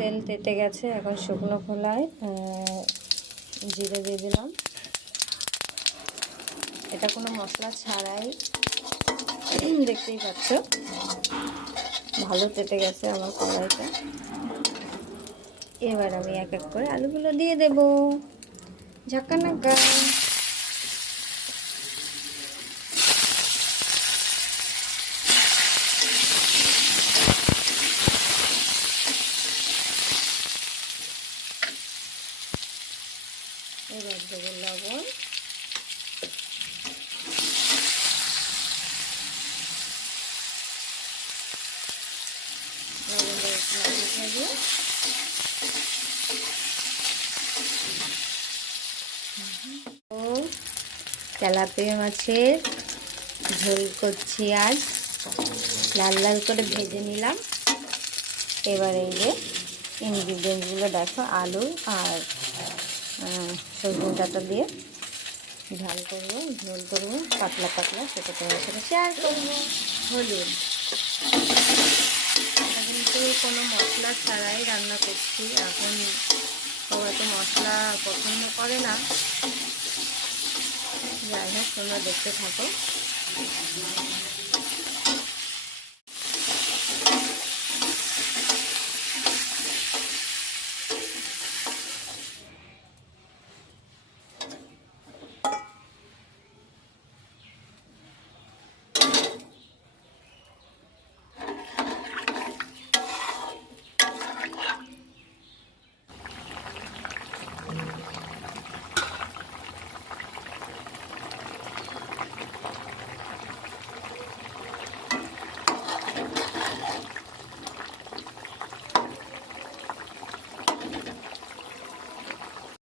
তেল তেতে গেছে, এখন শুকনো খোলায় জিরে দিয়ে দিলাম। এটা কোনো মশলা ছাড়াই, দেখতেই পাচ্ছ ভালো তেতে গেছে আমার কড়াইটা। এবার আমি এক এক করে আলুগুলো দিয়ে দেব ঝাঁকানাকা। এবার দেবো লবণ, তেলাপিয়া মাছের ঝোল করছি আজ, লাল লাল করে ভেজে নিলাম। এবার এই যে ইনগ্রিডিয়েন্টসগুলো দেখো, আলু আর সজনে ডাঁটা দিয়ে ঝাল করবো, ঝোল করবো পাতলা পাতলা, সেটা তোমার সাথে শেয়ার করবো। হলুদ, এটা কিন্তু কোনো মশলা ছাড়াই রান্না করছি। এখন সবাই তো মশলা পছন্দ করে না, যাই হোক তোমরা দেখতে থাকো।